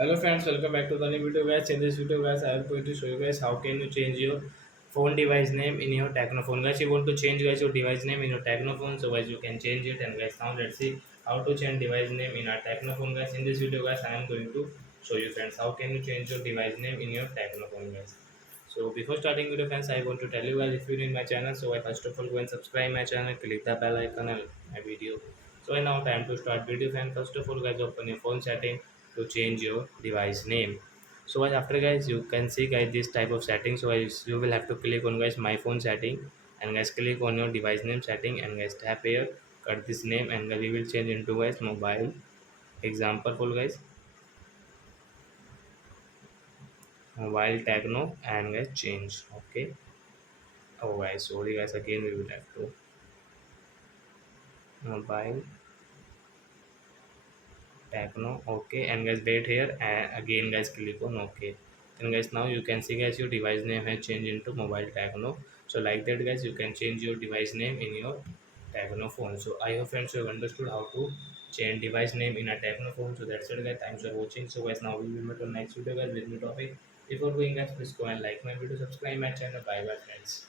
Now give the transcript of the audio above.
Hello friends, welcome back to the new video guys. In this video guys, I am going to show you guys how can you change your phone device name in your Tecno phone. Guys, you want to change guys your device name in your Tecno phone, so guys you can change it. And guys, now let's see how to change device name in our Tecno phone guys. In this video guys, I am going to show you friends how can you change your device name in your Tecno phone guys. So before starting video friends, I want to tell you guys if you're in my channel, so I first of all go and subscribe my channel, click the bell icon and my video. So now time to start video friends. First of all guys, open your phone setting to change your device name. So guys, after guys you can see guys this type of setting. So guys you will have to click on guys my phone setting, and guys click on your device name setting, and guys tap here, cut this name, and guys we will change into guys mobile. Example for guys mobile Tecno, and guys change. Okay. Oh guys, sorry guys, again we will have to mobile Tecno. Okay, and guys wait here, and again guys click on OK. Then guys now you can see guys your device name has changed into mobile Tecno. So like that guys you can change your device name in your Tecno phone. So I hope friends you have understood how to change device name in a Tecno phone. So that's it guys, thanks for watching. So guys now we will meet on next video guys with new topic. Before going guys, please go and like my video, subscribe my channel. Bye bye friends.